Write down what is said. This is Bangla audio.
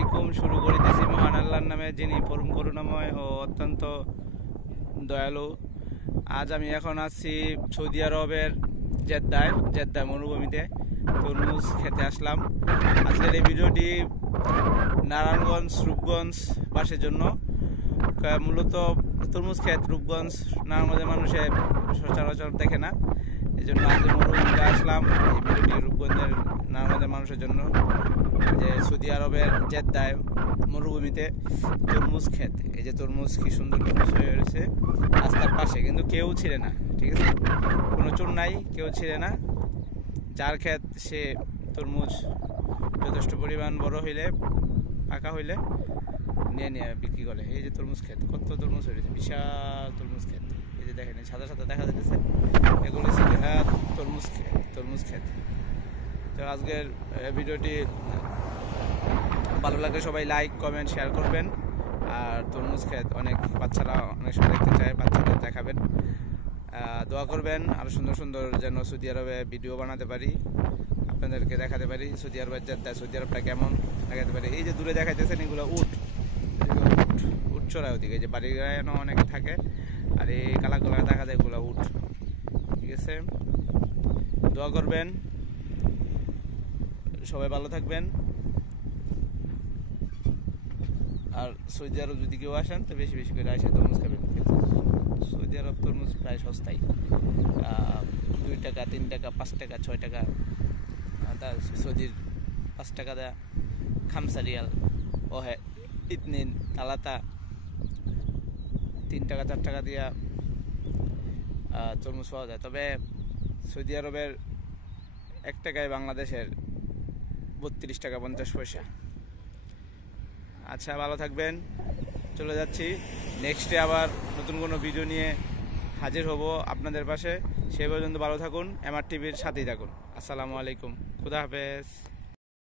আলাইকুম। শুরু করিতেছি মহান আল্লাহর নামে, যিনি পরম করুণাময় ও অত্যন্ত দয়ালু। আজ আমি এখন আছি সৌদি আরবের জেদ্দায় মরুভূমিতে তরমুজ খেতে আসলাম। আজকের এই ভিডিওটি নারায়ণগঞ্জ রূপগঞ্জ বাসের জন্য। মূলত তরমুজ ক্ষেত রূপগঞ্জ নারায়ণগঞ্জের মানুষে সচরাচর দেখে না, এই জন্য আজকে মরুভূমিতে আসলাম। এই ভিডিওটি রূপগঞ্জের নারায়ণগঞ্জের মানুষের জন্য, যে সৌদি আরবের জেদ্দায় মরুভূমিতে তরমুজ ক্ষেত। এই যে তরমুজ কি সুন্দর তরমুজ হয়ে রয়েছে রাস্তার পাশে, কিন্তু কেউ ছিঁড়ে না, ঠিক আছে, কোনো চোর নাই, কেউ ছিঁড়ে না। যার ক্ষেত সে তরমুজ যথেষ্ট পরিমাণ বড় হইলে, পাকা হইলে নিয়ে বিক্রি করে। এই যে তরমুজ ক্ষেত, কত তরমুজ হয়ে রয়েছে, বিশাল তরমুজ ক্ষেত। এই যে দেখেন সাদা সাদা দেখা যাচ্ছে, এগুলো তরমুজ ক্ষেত। তো আজকের ভিডিওটি ভালো লাগলে সবাই লাইক কমেন্ট শেয়ার করবেন। আর তরমুজ ক্ষেত অনেক বাচ্চারা অনেক সময় দেখতে চায়, বাচ্চাদের দেখাবেন, দোয়া করবেন আরও সুন্দর সুন্দর যেন সৌদি আরবে ভিডিও বানাতে পারি, আপনাদেরকে দেখাতে পারি সৌদি আরবের জেদ্দা, সৌদি আরবটা কেমন দেখাতে পারি। এই যে দূরে দেখাইতেছেন এগুলো উট চড়ায় ওদিকে, যে বাড়ি গায়ে অনেক থাকে, আর এই কালা দেখা যায় এগুলো উট, ঠিক আছে। দোয়া করবেন, সবাই ভালো থাকবেন। আর সৌদি আরব যদি কেউ আসেন তো বেশি বেশি করে আসে তরমুজ খাবেন। সৌদি আরব তরমুজ প্রায় সস্তাই, 2 টাকা 3 টাকা 5 টাকা 6 টাকা। সৌদির 5 টাকা দেয়া খামসা রিয়াল ও হ্যাঁ ইতনিন তালাতা 3 টাকা 4 টাকা দিয়া তরমুজ পাওয়া যায়। তবে সৌদি আরবের 1 টাকায় বাংলাদেশের 32 টাকা 50 পয়সা। আচ্ছা, ভালো থাকবেন, চলে যাচ্ছি। নেক্সটে আবার নতুন কোনো ভিডিও নিয়ে হাজির হব আপনাদের পাশে। সেই পর্যন্ত ভালো থাকুন, এমআর টিভির সাথেই থাকুন। আসসালামু আলাইকুম, খুদা হাফেজ।